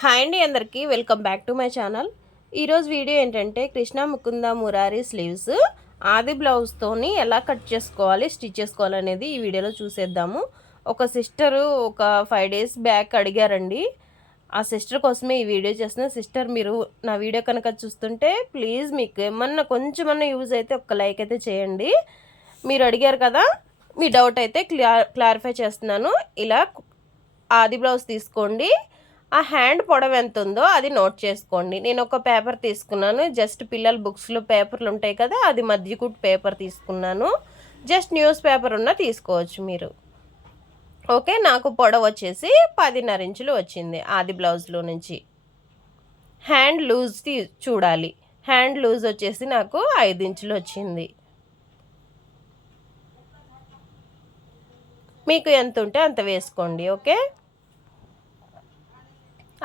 Hi అండి అందరికీ welcome back to my channel. ఈరోజు వీడియో ఏంటంటే కృష్ణ ముకుంద మురారి స్లీవ్స్ ఆది బ్లౌజ్తోని ఎలా కట్ చేసుకోవాలి, స్టిచ్ చేసుకోవాలి అనేది ఈ వీడియోలో చూసేద్దాము. ఒక సిస్టరు ఒక 5 days బ్యాక్ అడిగారండి. ఆ సిస్టర్ కోసమే ఈ వీడియో చేస్తున్నా. సిస్టర్, మీరు నా వీడియో కనుక చూస్తుంటే ప్లీజ్ మీకు ఏమన్నా కొంచెమన్నా యూజ్ అయితే ఒక లైక్ అయితే చేయండి. మీరు అడిగారు కదా, మీ డౌట్ అయితే క్లారిఫై చేస్తున్నాను. ఇలా ఆది బ్లౌజ్ తీసుకోండి. ఆ హ్యాండ్ పొడవు ఎంత ఉందో అది నోట్ చేసుకోండి. నేను ఒక పేపర్ తీసుకున్నాను. జస్ట్ పిల్లల బుక్స్లో పేపర్లు ఉంటాయి కదా, అది మధ్యకుట్ పేపర్ తీసుకున్నాను. జస్ట్ న్యూస్ పేపర్ ఉన్న తీసుకోవచ్చు మీరు. ఓకే, నాకు పొడవు వచ్చేసి 10.5 ఇంచులు వచ్చింది ఆది బ్లౌజ్లో నుంచి. హ్యాండ్ లూజ్ చూడాలి. హ్యాండ్ లూజ్ వచ్చేసి నాకు 5 ఇంచులు వచ్చింది. మీకు ఎంత ఉంటే అంత వేసుకోండి. ఓకే,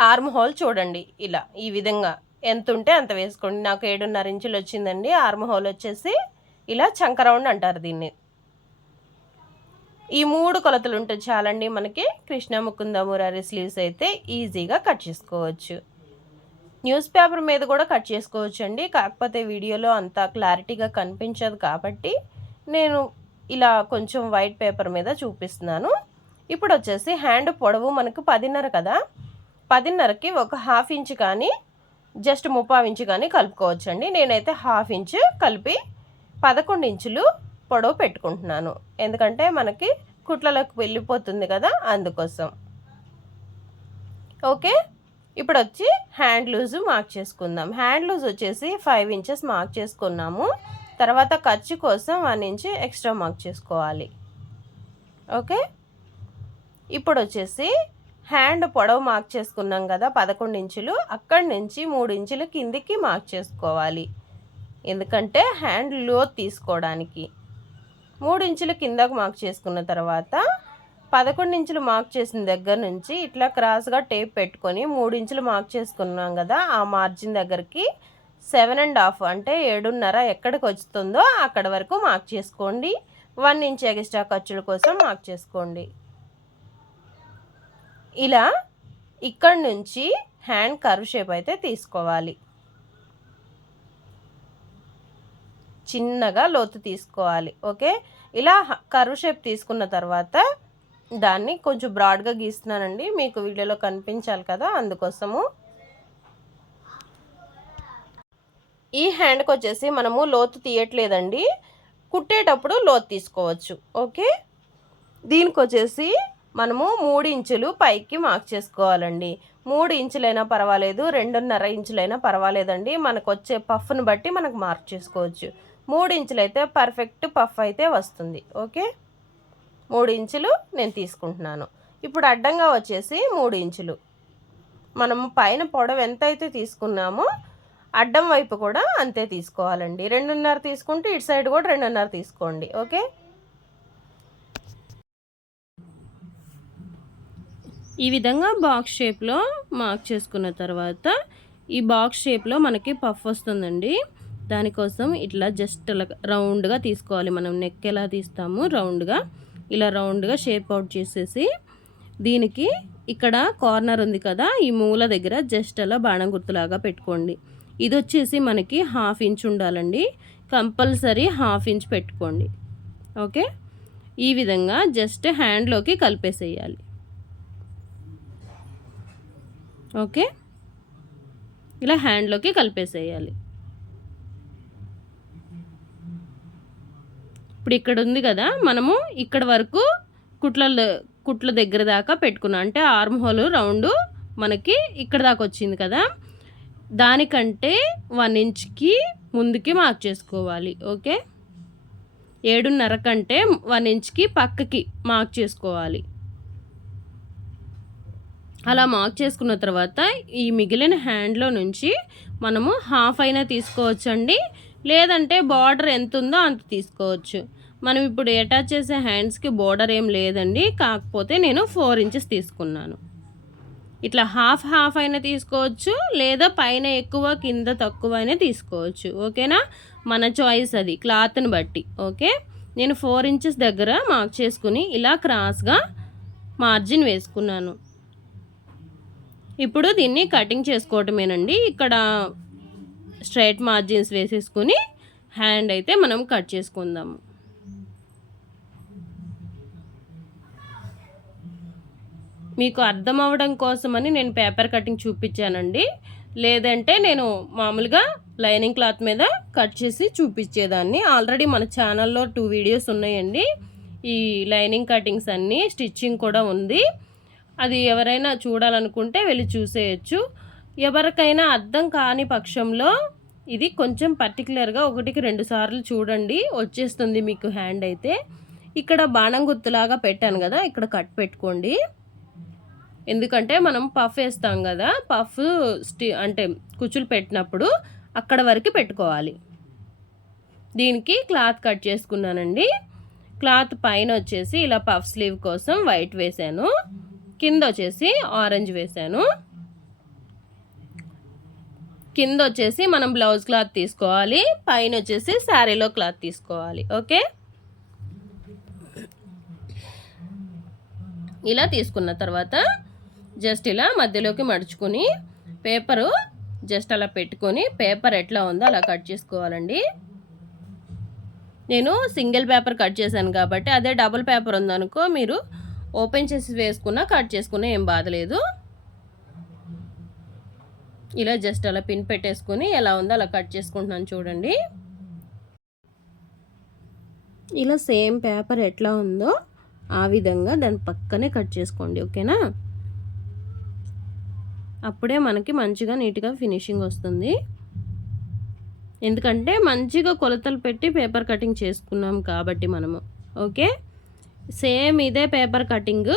ఆర్మ్ హోల్ చూడండి, ఇలా ఈ విధంగా ఎంత ఉంటే అంత వేసుకోండి. నాకు 7.5 ఇంచులు వచ్చిందండి. ఆర్మ్ హోల్ వచ్చేసి ఇలా చంక రౌండ్ అంటారు దీన్ని. ఈ 3 కొలతలు ఉంటే చాలండి మనకి కృష్ణ ముకుంద మురారి స్లీవ్స్ అయితే ఈజీగా కట్ చేసుకోవచ్చు. న్యూస్ పేపర్ మీద కూడా కట్ చేసుకోవచ్చు అండి, కాకపోతే వీడియోలో అంత క్లారిటీగా కనిపించదు కాబట్టి నేను ఇలా కొంచెం వైట్ పేపర్ మీద చూపిస్తున్నాను. ఇప్పుడు వచ్చేసి హ్యాండ్ పొడవు మనకు 10.5 కదా, 10.5కి ఒక 1/2 ఇంచు కానీ జస్ట్ 3/4 ఇంచు కానీ కలుపుకోవచ్చు అండి. నేనైతే 1/2 ఇంచు కలిపి 11 ఇంచులు పొడవు పెట్టుకుంటున్నాను. ఎందుకంటే మనకి కుట్లలోకి వెళ్ళిపోతుంది కదా, అందుకోసం. ఓకే, ఇప్పుడు వచ్చి హ్యాండ్ లూజు మార్క్ చేసుకుందాం. హ్యాండ్ లూజ్ వచ్చేసి 5 ఇంచెస్ మార్క్ చేసుకున్నాము. తర్వాత ఖర్చు కోసం 1 ఇంచు ఎక్స్ట్రా మార్క్ చేసుకోవాలి. ఓకే, ఇప్పుడు వచ్చేసి హ్యాండ్ పొడవు మార్క్ చేసుకున్నాం కదా 11 ఇంచులు, అక్కడి నుంచి 3 ఇంచులు కిందికి మార్క్ చేసుకోవాలి. ఎందుకంటే హ్యాండ్ లోత్ తీసుకోవడానికి 3 ఇంచులు కిందకు మార్క్ చేసుకున్న తర్వాత 11 ఇంచులు మార్క్ చేసిన దగ్గర నుంచి ఇట్లా క్రాస్గా టేప్ పెట్టుకొని 3 ఇంచులు మార్క్ చేసుకున్నాం కదా, ఆ మార్జిన్ దగ్గరికి 7.5 అంటే 7.5 ఎక్కడికి వస్తుందో అక్కడ వరకు మార్క్ చేసుకోండి. 1 ఇంచ్ ఎక్స్ట్రా ఖర్చుల కోసం మార్క్ చేసుకోండి. ఇలా ఇక్కడ నుంచి హ్యాండ్ కర్వ్ షేప్ అయితే తీసుకోవాలి. చిన్నగా లోతు తీసుకోవాలి. ఓకే, ఇలా కర్వ్ షేప్ తీసుకున్న తర్వాత దాన్ని కొంచెం బ్రాడ్గా గీస్తున్నానండి, మీకు వీడియోలో కనిపించాలి కదా, అందుకోసము. ఈ హ్యాండ్కి వచ్చేసి మనము లోతు తీయట్లేదండి, కుట్టేటప్పుడు లోతు తీసుకోవచ్చు. ఓకే, దీనికి వచ్చేసి మనము 3 ఇంచులు పైకి మార్క్ చేసుకోవాలండి. 3 ఇంచులైనా పర్వాలేదు, 2.5 ఇంచులైనా పర్వాలేదండి. మనకు వచ్చే పఫ్ను బట్టి మనకు మార్క్ చేసుకోవచ్చు. 3 ఇంచులు అయితే పర్ఫెక్ట్ పఫ్ అయితే వస్తుంది. ఓకే, 3 ఇంచులు నేను తీసుకుంటున్నాను. ఇప్పుడు అడ్డంగా వచ్చేసి 3 ఇంచులు. మనము పైన పొడవు ఎంత అయితే తీసుకున్నామో అడ్డం వైపు కూడా అంతే తీసుకోవాలండి. 2.5 తీసుకుంటే ఇటు సైడ్ కూడా 2.5 తీసుకోండి. ఓకే, ఈ విధంగా బాక్స్ షేప్లో మార్క్ చేసుకున్న తర్వాత ఈ బాక్స్ షేప్లో మనకి పఫ్ వస్తుందండి. దానికోసం ఇట్లా జస్ట్ అలా రౌండ్గా తీసుకోవాలి. మనం నెక్ ఎలా తీస్తాము రౌండ్గా, ఇలా రౌండ్గా షేప్ అవుట్ చేసేసి దీనికి ఇక్కడ కార్నర్ ఉంది కదా, ఈ మూల దగ్గర జస్ట్ అలా బాణం గుర్తులాగా పెట్టుకోండి. ఇది వచ్చేసి మనకి 1/2 ఇంచ్ ఉండాలండి, కంపల్సరీ 1/2 ఇంచ్ పెట్టుకోండి. ఓకే, ఈ విధంగా జస్ట్ హ్యాండ్లోకి కలిపేసేయాలి. ఓకే, ఇలా హ్యాండ్లోకి కలిపేసేయాలి. ఇప్పుడు ఇక్కడ ఉంది కదా, మనము ఇక్కడ వరకు కుట్ల దగ్గర దాకా పెట్టుకున్నాం. అంటే ఆర్మ్ హోల్ రౌండ్ మనకి ఇక్కడ దాకా వచ్చింది కదా, దానికంటే 1 ఇంచ్కి ముందుకి మార్క్ చేసుకోవాలి. ఓకే, 7.5 కంటే 1 ఇంచ్కి పక్కకి మార్క్ చేసుకోవాలి. అలా మార్క్ చేసుకున్న తర్వాత ఈ మిగిలిన హ్యాండ్లో నుంచి మనము 1/2 అయినా తీసుకోవచ్చండి, లేదంటే బార్డర్ ఎంత ఉందో అంత తీసుకోవచ్చు. మనం ఇప్పుడు అటాచ్ చేసే హ్యాండ్స్కి బార్డర్ ఏం లేదండి, కాకపోతే నేను 4 ఇంచెస్ తీసుకున్నాను. ఇట్లా హాఫ్ అయినా తీసుకోవచ్చు, లేదా పైన ఎక్కువ కింద తక్కువ అయినా తీసుకోవచ్చు. ఓకేనా, మన చాయిస్ అది క్లాత్ని బట్టి. ఓకే, నేను 4 ఇంచెస్ దగ్గర మార్క్ చేసుకుని ఇలా క్రాస్గా మార్జిన్ వేసుకున్నాను. ఇప్పుడు దీన్ని కటింగ్ చేసుకోవటమేనండి. ఇక్కడ స్ట్రైట్ మార్జిన్స్ వేసేసుకుని హ్యాండ్ అయితే మనం కట్ చేసుకుందాము. మీకు అర్థం అవ్వడం కోసమని నేను పేపర్ కటింగ్ చూపించానండి. లేదంటే నేను మామూలుగా లైనింగ్ క్లాత్ మీద కట్ చేసి చూపించేదాన్ని. ఆల్రెడీ మన ఛానల్లో 2 వీడియోస్ ఉన్నాయండి. ఈ లైనింగ్ కటింగ్స్ అన్నీ, స్టిచ్చింగ్ కూడా ఉంది. అది ఎవరైనా చూడాలనుకుంటే వెళ్ళి చూసేయచ్చు. ఎవరికైనా అర్థం కాని పక్షంలో ఇది కొంచెం పర్టికులర్గా 1కి 2 సార్లు చూడండి, వచ్చేస్తుంది మీకు హ్యాండ్ అయితే. ఇక్కడ బాణం గుర్తులాగా పెట్టాను కదా, ఇక్కడ కట్ పెట్టుకోండి. ఎందుకంటే మనం పఫ్ వేస్తాం కదా, పఫ్ అంటే కుచ్చులు పెట్టినప్పుడు అక్కడ వరకు పెట్టుకోవాలి. దీనికి క్లాత్ కట్ చేసుకున్నానండి. క్లాత్ పైన వచ్చేసి ఇలా పఫ్ స్లీవ్ కోసం వైట్ వేసాను, కింద వచ్చేసి ఆరెంజ్ వేసాను. కింద వచ్చేసి మనం బ్లౌజ్ క్లాత్ తీసుకోవాలి, పైన వచ్చేసి శారీలో క్లాత్ తీసుకోవాలి. ఓకే, ఇలా తీసుకున్న తర్వాత జస్ట్ ఇలా మధ్యలోకి మడుచుకొని పేపరు జస్ట్ అలా పెట్టుకొని పేపర్ ఎట్లా ఉందో అలా కట్ చేసుకోవాలండి. నేను సింగిల్ పేపర్ కట్ చేశాను కాబట్టి, అదే డబుల్ పేపర్ ఉందనుకో మీరు ఓపెన్ చేసి వేసుకున్నా కట్ చేసుకున్నా ఏం బాధలేదు. ఇలా జస్ట్ అలా పిన్ పెట్టేసుకొని ఎలా ఉందో అలా కట్ చేసుకుంటున్నాను చూడండి. ఇలా సేమ్ పేపర్ ఎట్లా ఉందో ఆ విధంగా దాని పక్కనే కట్ చేసుకోండి. ఓకేనా, అప్పుడే మనకి మంచిగా నీట్గా ఫినిషింగ్ వస్తుంది. ఎందుకంటే మంచిగా కొలతలు పెట్టి పేపర్ కటింగ్ చేసుకున్నాం కాబట్టి మనము. ఓకే, సేమ్ ఇదే పేపర్ కటింగ్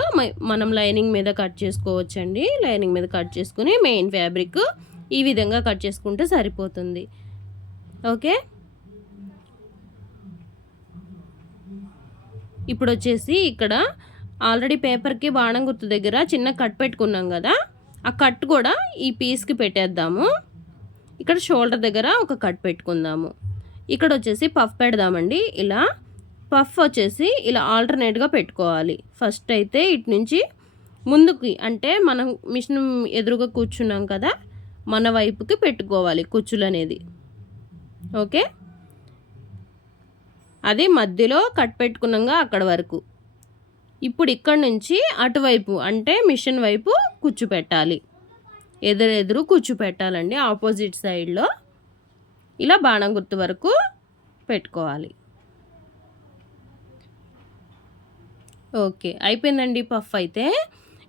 మనం లైనింగ్ మీద కట్ చేసుకోవచ్చండి. లైనింగ్ మీద కట్ చేసుకుని మెయిన్ ఫ్యాబ్రిక్ ఈ విధంగా కట్ చేసుకుంటే సరిపోతుంది. ఓకే, ఇప్పుడు వచ్చేసి ఇక్కడ ఆల్రెడీ పేపర్కి బాణం గుర్తు దగ్గర చిన్న కట్ పెట్టుకున్నాం కదా, ఆ కట్ కూడా ఈ పీస్కి పెట్టేద్దాము. ఇక్కడ షోల్డర్ దగ్గర ఒక కట్ పెట్టుకుందాము. ఇక్కడ వచ్చేసి పఫ్ పెడదామండి. ఇలా పఫ్ వచ్చేసి ఇలా ఆల్టర్నేట్గా పెట్టుకోవాలి. ఫస్ట్ అయితే ఇటు నుంచి ముందుకి, అంటే మనం మిషన్ ఎదురుగా కూర్చున్నాం కదా, మన వైపుకి పెట్టుకోవాలి కుచ్చులు అనేది. ఓకే, అది మధ్యలో కట్ పెట్టుకున్నాగా అక్కడ వరకు. ఇప్పుడు ఇక్కడ నుంచి అటువైపు అంటే మిషన్ వైపు కుచ్చు పెట్టాలి. ఎదురెదురు కుచ్చు పెట్టాలండి, ఆపోజిట్ సైడ్లో ఇలా బాణం గుర్తు వరకు పెట్టుకోవాలి. ఓకే, అయిపోయిందండి పఫ్ అయితే.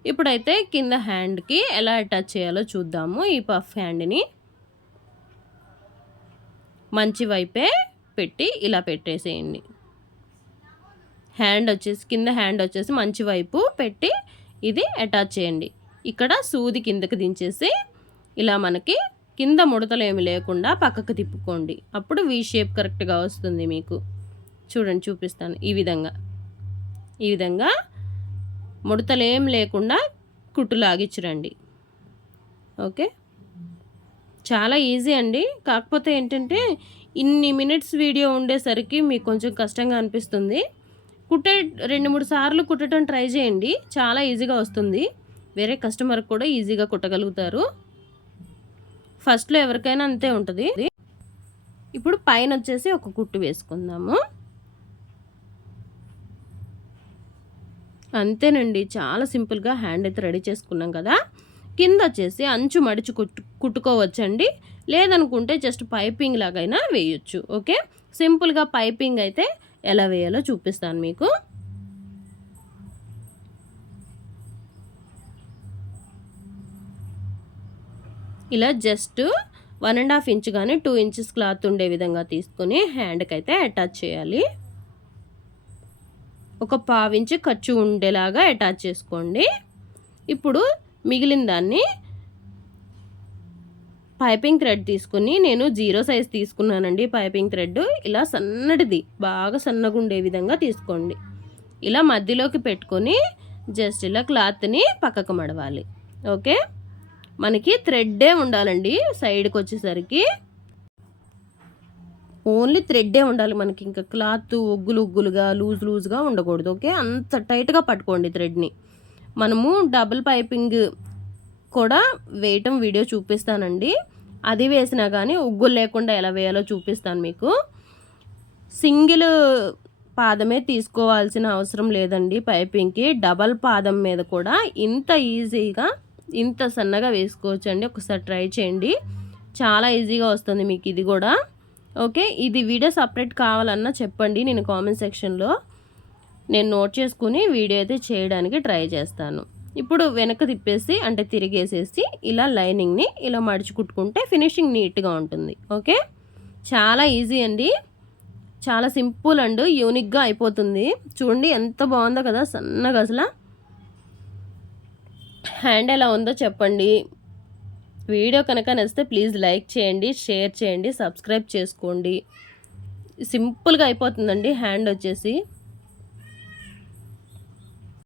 ఇప్పుడైతే కింద హ్యాండ్కి ఎలా అటాచ్ చేయాలో చూద్దాము. ఈ పఫ్ హ్యాండ్ని మంచి వైపే పెట్టి ఇలా పెట్టేసేయండి. హ్యాండ్ వచ్చేసి కింద హ్యాండ్ వచ్చేసి మంచి వైపు పెట్టి ఇది అటాచ్ చేయండి. ఇక్కడ సూది కిందకి దించేసి ఇలా మనకి కింద ముడతలు ఏమి లేకుండా పక్కకు తిప్పుకోండి. అప్పుడు వీ షేప్ కరెక్ట్గా వస్తుంది మీకు. చూడండి, చూపిస్తాను. ఈ విధంగా ముడతలు ఏం లేకుండా కుట్టు లాగిచ్చిరండి. ఓకే, చాలా ఈజీ అండి. కాకపోతే ఏంటంటే ఇన్ని మినిట్స్ వీడియో ఉండేసరికి మీకు కొంచెం కష్టంగా అనిపిస్తుంది. 2-3 సార్లు కుట్టడం ట్రై చేయండి, చాలా ఈజీగా వస్తుంది. వేరే కస్టమర్ కూడా ఈజీగా కుట్టగలుగుతారు. ఫస్ట్లో ఎవరికైనా అంతే ఉంటుంది. ఇప్పుడు పైన వచ్చేసి ఒక కుట్టు వేసుకుందాము. అంతేనండి, చాలా సింపుల్గా హ్యాండ్ అయితే రెడీ చేసుకున్నాం కదా. కింద వచ్చేసి అంచు మడిచి కుట్టుకోవచ్చండి, లేదనుకుంటే జస్ట్ పైపింగ్ లాగైనా వేయచ్చు. ఓకే, సింపుల్గా పైపింగ్ అయితే ఎలా వేయాలో చూపిస్తాను మీకు. ఇలా జస్ట్ 1.5 ఇంచ్ కానీ 2 ఇంచెస్ క్లాత్ ఉండే విధంగా తీసుకొని హ్యాండ్కి అయితే అటాచ్ చేయాలి. ఒక 1/2 ఇంచ్ ఖర్చు ఉండేలాగా అటాచ్ చేసుకోండి. ఇప్పుడు మిగిలిన దాన్ని పైపింగ్ థ్రెడ్ తీసుకుని, నేను 0 సైజ్ తీసుకున్నానండి పైపింగ్ థ్రెడ్. ఇలా సన్నటిది, బాగా సన్నగా ఉండే విధంగా తీసుకోండి. ఇలా మధ్యలోకి పెట్టుకొని జస్ట్ ఇలా క్లాత్ని పక్కకు మడవాలి. ఓకే, మనకి థ్రెడ్డే ఉండాలండి. సైడ్కి వచ్చేసరికి ఓన్లీ థ్రెడ్డే ఉండాలి మనకి. ఇంకా క్లాత్ ఒగ్గులుగా లూజ్గా ఉండకూడదు. ఓకే, అంత టైట్గా పట్టుకోండి థ్రెడ్ని. మనము డబుల్ పైపింగ్ కూడా వేయటం వీడియో చూపిస్తానండి. అది వేసినా కానీ ఉగ్గులు లేకుండా ఎలా వేయాలో చూపిస్తాను మీకు. సింగిల్ పాదమే తీసుకోవాల్సిన అవసరం లేదండి పైపింగ్కి. డబల్ పాదం మీద కూడా ఇంత ఈజీగా ఇంత సన్నగా వేసుకోవచ్చండి. ఒకసారి ట్రై చేయండి, చాలా ఈజీగా వస్తుంది మీకు ఇది కూడా. ఓకే, ఇది వీడియో సపరేట్ కావాలన్నా చెప్పండి, నేను కామెంట్ సెక్షన్లో నేను నోట్ చేసుకుని వీడియో అయితే చేయడానికి ట్రై చేస్తాను. ఇప్పుడు వెనక్కి తిప్పేసి అంటే తిరిగేసేసి ఇలా లైనింగ్ని ఇలా మడిచి కుట్టుకుంటే ఫినిషింగ్ నీట్గా ఉంటుంది. ఓకే, చాలా ఈజీ అండి, చాలా సింపుల్ అండ్ యూనిక్గా అయిపోతుంది. చూడండి ఎంత బాగుందో కదా, సన్నగా అసలు. హ్యాండ్ ఎలా ఉందో చెప్పండి. వీడియో కనుక నచ్చితే ప్లీజ్ లైక్ చేయండి, షేర్ చేయండి, సబ్స్క్రైబ్ చేసుకోండి. సింపుల్గా అయిపోతుందండి హ్యాండ్ వచ్చేసి.